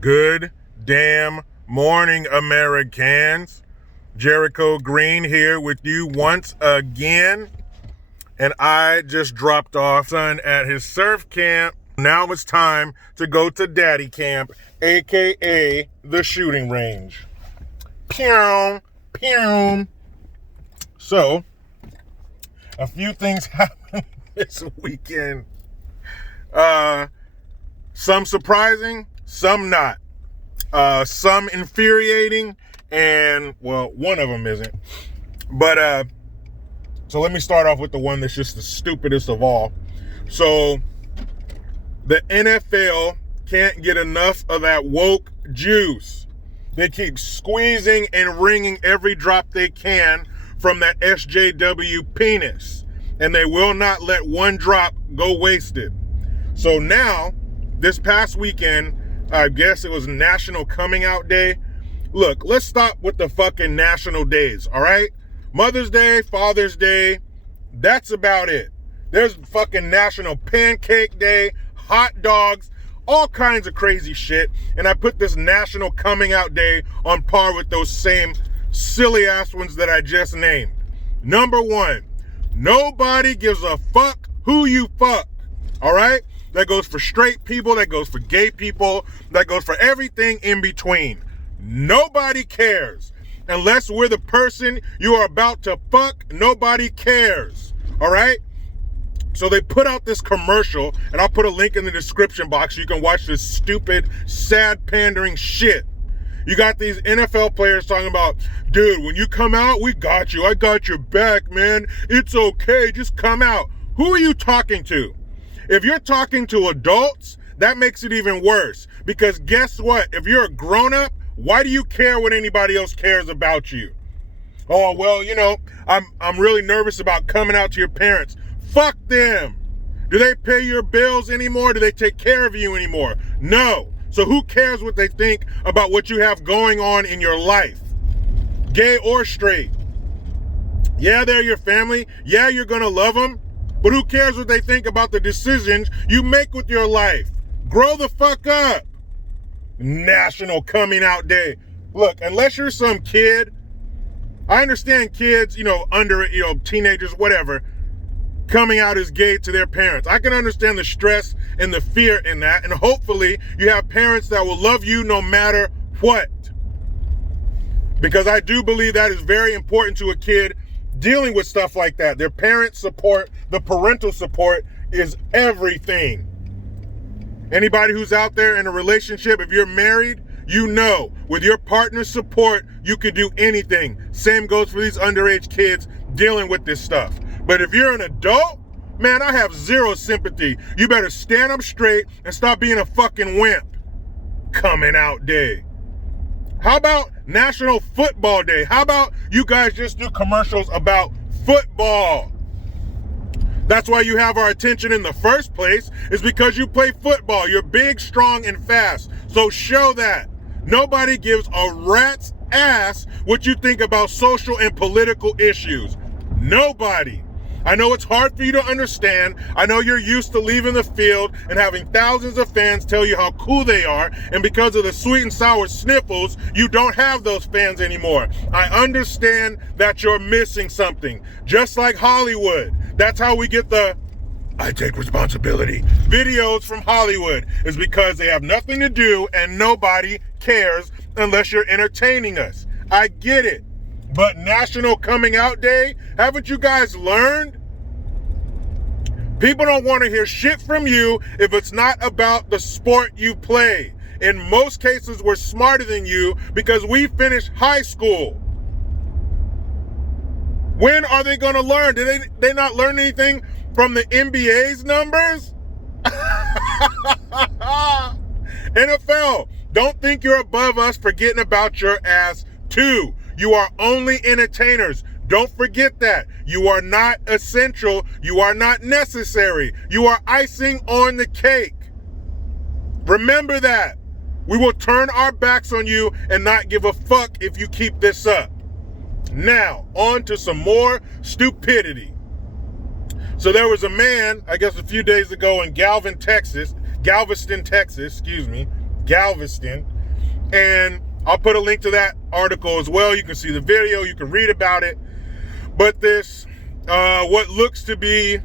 Good damn morning, Americans. Jericho Green here with you once again. And I just dropped off son at his surf camp. Now it's time to go to daddy camp, aka the shooting range. Pew, pew. So, a few things happened this weekend. Some surprising, some not. Some infuriating, and, well, one of them isn't. But, so let me start off with the one that's just the stupidest of all. So, the NFL can't get enough of that woke juice. They keep squeezing and wringing every drop they can from that SJW penis. And they will not let one drop go wasted. So now, this past weekend, I guess it was National Coming Out Day. Look, let's stop with the fucking national days, all right? Mother's Day, Father's Day, that's about it. There's fucking National Pancake Day, hot dogs, all kinds of crazy shit. And I put this National Coming Out Day on par with those same silly ass ones that I just named. Number one, nobody gives a fuck who you fuck, all right? That goes for straight people, that goes for gay people, that goes for everything in between. Nobody cares. Unless we're the person you are about to fuck, nobody cares, all right? So they put out this commercial, and I'll put a link in the description box so you can watch this stupid, sad, pandering shit. You got these NFL players talking about, dude, when you come out, we got you. I got your back, man. It's okay. Just come out. Who are you talking to? If you're talking to adults, that makes it even worse. Because guess what? If you're a grown-up, why do you care what anybody else cares about you? Oh, well, you know, I'm really nervous about coming out to your parents. Fuck them. Do they pay your bills anymore? Do they take care of you anymore? No. So who cares what they think about what you have going on in your life? Gay or straight. Yeah, they're your family. Yeah, you're going to love them. But who cares what they think about the decisions you make with your life? Grow the fuck up. National Coming Out Day. Look, unless you're some kid, I understand kids, teenagers, whatever, coming out as gay to their parents. I can understand the stress and the fear in that. And hopefully you have parents that will love you no matter what. Because I do believe that is very important to a kid dealing with stuff like that. Their parent support, the parental support is everything. Anybody who's out there in a relationship, if you're married, you know, with your partner's support, you can do anything. Same goes for these underage kids dealing with this stuff. But if you're an adult, man, I have zero sympathy. You better stand up straight and stop being a fucking wimp. Coming Out Day. How about National Football Day? How about you guys just do commercials about football? That's why you have our attention in the first place, is because you play football. You're big, strong, and fast. So show that. Nobody gives a rat's ass what you think about social and political issues. Nobody. I know it's hard for you to understand. I know you're used to leaving the field and having thousands of fans tell you how cool they are. And because of the sweet and sour sniffles, you don't have those fans anymore. I understand that you're missing something. Just like Hollywood. That's how we get the I take responsibility videos from Hollywood, is because they have nothing to do and nobody cares unless you're entertaining us. I get it. But National Coming Out Day, haven't you guys learned? People don't want to hear shit from you if it's not about the sport you play. In most cases, we're smarter than you because we finished high school. When are they going to learn? Did they not learn anything from the NBA's numbers? NFL, don't think you're above us forgetting about your ass too. You are only entertainers. Don't forget that. You are not essential. You are not necessary. You are icing on the cake. Remember that. We will turn our backs on you and not give a fuck if you keep this up. Now, on to some more stupidity. So there was a man, I guess a few days ago in Galveston, Texas, Galveston. And I'll put a link to that article as well. You can see the video, you can read about it. But this, what looks to be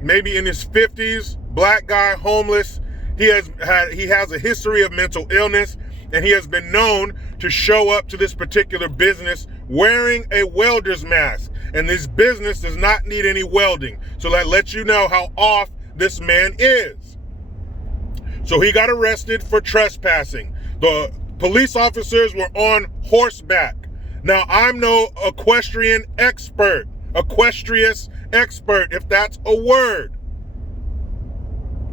maybe in his 50s, black guy, homeless, he has a history of mental illness, and he has been known to show up to this particular business wearing a welder's mask. And this business does not need any welding. So that lets you know how off this man is. So he got arrested for trespassing. The police officers were on horseback. Now, I'm no equestrian expert, equestrious expert, if that's a word.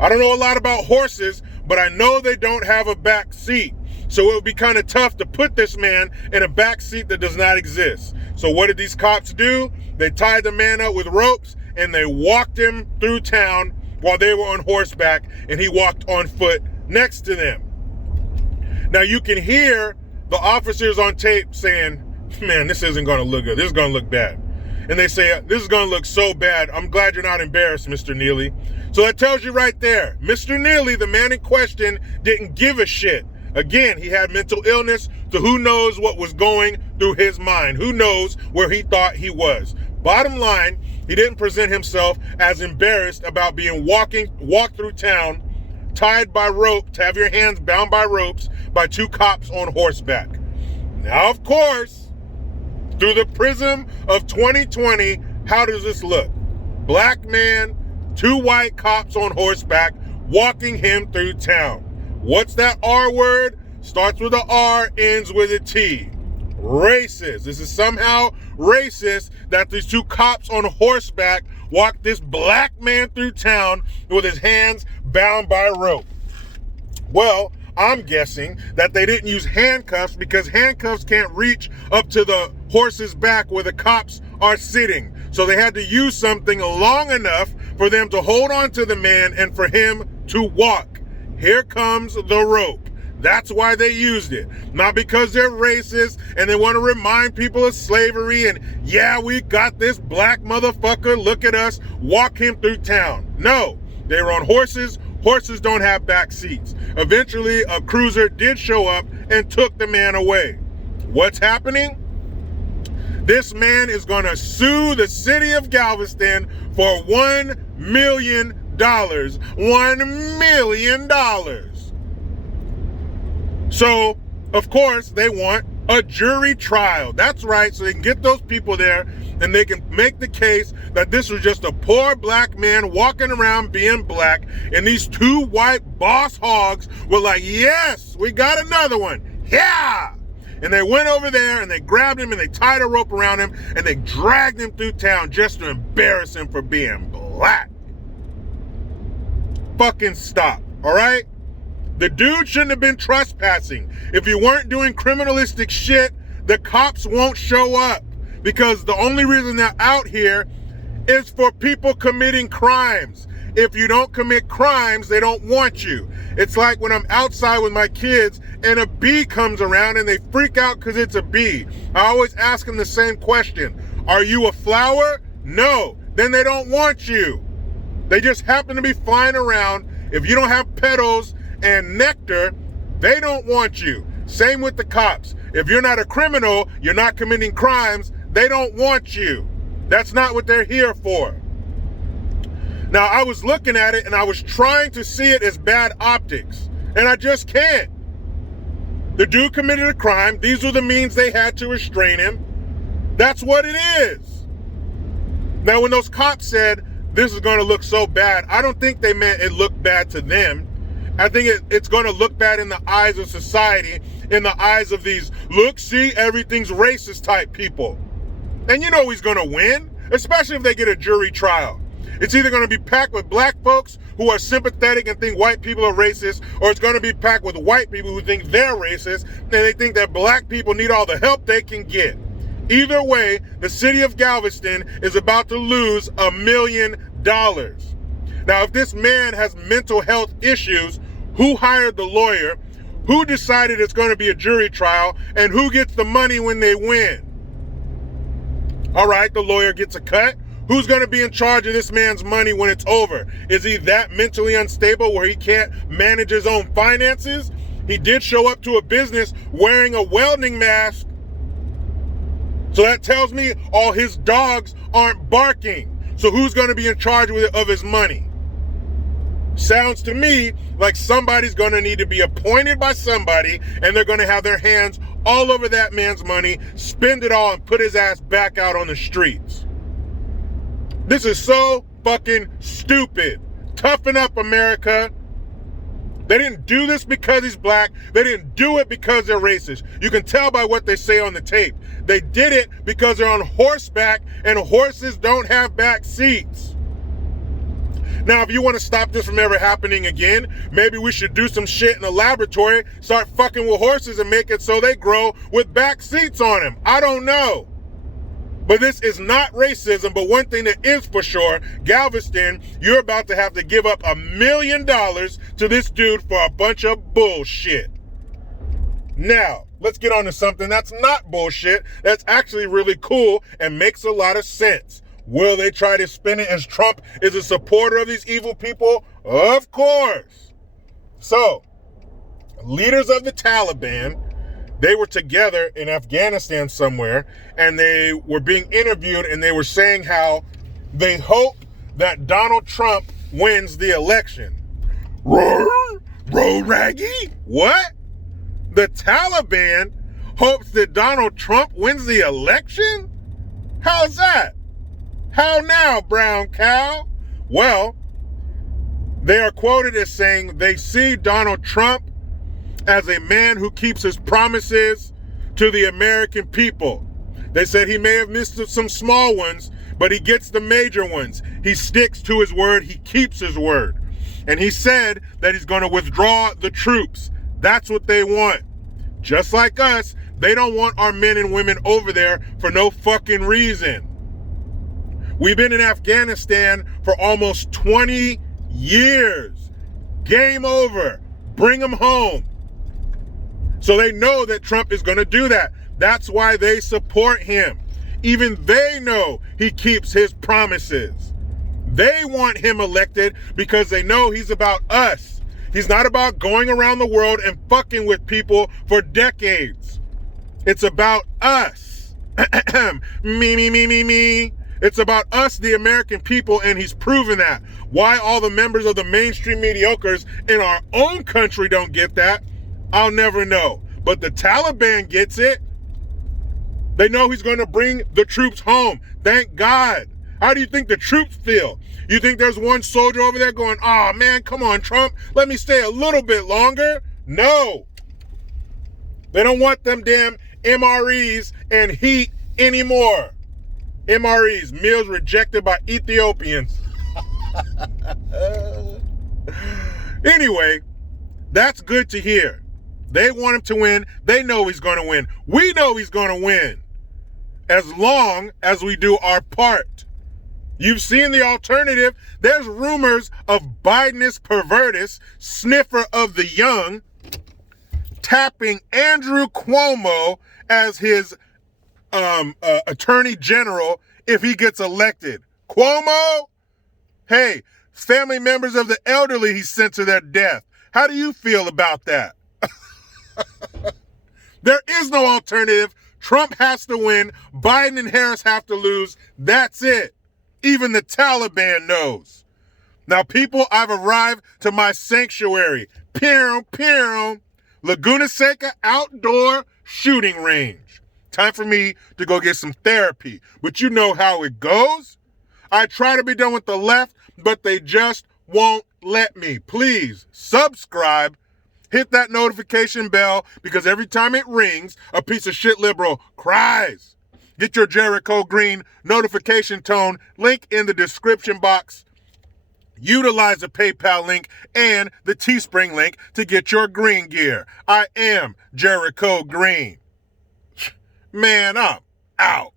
I don't know a lot about horses, but I know they don't have a back seat. So it would be kind of tough to put this man in a back seat that does not exist. So what did these cops do? They tied the man up with ropes and they walked him through town while they were on horseback, and he walked on foot next to them. Now you can hear the officers on tape saying, man, this isn't going to look good. This is going to look bad. And they say, this is going to look so bad. I'm glad you're not embarrassed, Mr. Neely. So that tells you right there, Mr. Neely, the man in question, didn't give a shit. Again, he had mental illness, so who knows what was going through his mind? Who knows where he thought he was? Bottom line, he didn't present himself as embarrassed about being walked through town, tied by rope, to have your hands bound by ropes by two cops on horseback. Now, of course, through the prism of 2020, how does this look? Black man, two white cops on horseback, walking him through town. What's that R word? Starts with a R, ends with a T. Racist. This is somehow racist that these two cops on horseback walked this black man through town with his hands bound by rope. Well, I'm guessing that they didn't use handcuffs because handcuffs can't reach up to the horse's back where the cops are sitting. So they had to use something long enough for them to hold on to the man and for him to walk. Here comes the rope. That's why they used it. Not because they're racist and they want to remind people of slavery and, yeah, we got this black motherfucker, look at us, walk him through town. No, they were on horses. Horses don't have back seats. Eventually, a cruiser did show up and took the man away. What's happening? This man is going to sue the city of Galveston for $1 million. $1 million. So, of course, they want a jury trial. That's right, so they can get those people there and they can make the case that this was just a poor black man walking around being black, and these two white boss hogs were like, yes, we got another one. Yeah! And they went over there and they grabbed him and they tied a rope around him and they dragged him through town just to embarrass him for being black. Fucking stop, all right? The dude shouldn't have been trespassing. If you weren't doing criminalistic shit, the cops won't show up because the only reason they're out here is for people committing crimes. If you don't commit crimes, they don't want you. It's like when I'm outside with my kids and a bee comes around and they freak out because it's a bee. I always ask them the same question. Are you a flower? No. Then they don't want you. They just happen to be flying around. If you don't have petals and nectar, they don't want you. Same with the cops. If you're not a criminal, you're not committing crimes, they don't want you. That's not what they're here for. Now, I was looking at it and I was trying to see it as bad optics, and I just can't. The dude committed a crime. These were the means they had to restrain him. That's what it is. Now, when those cops said, this is going to look so bad, I don't think they meant it looked bad to them. I think it's going to look bad in the eyes of society, in the eyes of these, look, see, everything's racist type people. And you know he's going to win, especially if they get a jury trial. It's either going to be packed with black folks who are sympathetic and think white people are racist, or it's going to be packed with white people who think they're racist and they think that black people need all the help they can get. Either way, the city of Galveston is about to lose $1 million. Now, if this man has mental health issues, who hired the lawyer? Who decided it's going to be a jury trial? And who gets the money when they win? All right, the lawyer gets a cut. Who's going to be in charge of this man's money when it's over? Is he that mentally unstable where he can't manage his own finances? he did show up to a business wearing a welding mask. So that tells me all his dogs aren't barking. So who's going to be in charge of his money? Sounds to me like somebody's going to need to be appointed by somebody, and they're going to have their hands all over that man's money, spend it all, and put his ass back out on the streets. This is so fucking stupid. Toughen up, America. They didn't do this because he's black. They didn't do it because they're racist. You can tell by what they say on the tape. They did it because they're on horseback, and horses don't have back seats. Now, if you want to stop this from ever happening again, maybe we should do some shit in the laboratory, start fucking with horses and make it so they grow with back seats on them. I don't know. But this is not racism, but one thing that is for sure, Galveston, you're about to have to give up $1 million to this dude for a bunch of bullshit. Now, let's get on to something that's not bullshit, that's actually really cool and makes a lot of sense. Will they try to spin it as Trump is a supporter of these evil people? Of course. So, leaders of the Taliban, they were together in Afghanistan somewhere, and they were being interviewed, and they were saying how they hope that Donald Trump wins the election. Roar raggy? What? The Taliban hopes that Donald Trump wins the election? How's that? How now, brown cow? Well, they are quoted as saying they see Donald Trump as a man who keeps his promises to the American people. They said he may have missed some small ones, but he gets the major ones. He sticks to his word. He keeps his word. And he said that he's going to withdraw the troops. That's what they want. Just like us, they don't want our men and women over there for no fucking reason. We've been in Afghanistan for almost 20 years. Game over. Bring them home. So they know that Trump is going to do that. That's why they support him. Even they know he keeps his promises. They want him elected because they know he's about us. He's not about going around the world and fucking with people for decades. It's about us. Me. It's about us, the American people, and he's proven that. Why all the members of the mainstream mediocres in our own country don't get that, I'll never know. But the Taliban gets it. They know he's going to bring the troops home. Thank God. How do you think the troops feel? You think there's one soldier over there going, oh man, come on, Trump, let me stay a little bit longer? No. They don't want them damn MREs and heat anymore. MREs, meals rejected by Ethiopians. Anyway, that's good to hear. They want him to win. They know he's going to win. We know he's going to win. As long as we do our part. You've seen the alternative. There's rumors of Bidenus pervertus, sniffer of the young, tapping Andrew Cuomo as his attorney general if he gets elected. Cuomo? Hey, family members of the elderly he sent to their death. How do you feel about that? There is no alternative. Trump has to win. Biden and Harris have to lose. That's it. Even the Taliban knows. Now, people, I've arrived to my sanctuary. Laguna Seca outdoor shooting range. Time for me to go get some therapy. But you know how it goes. I try to be done with the left, but they just won't let me. Please subscribe. Hit that notification bell because every time it rings, a piece of shit liberal cries. Get your Jericho Green notification tone, link in the description box. Utilize the PayPal link and the Teespring link to get your green gear. I am Jericho Green. Man, I'm out.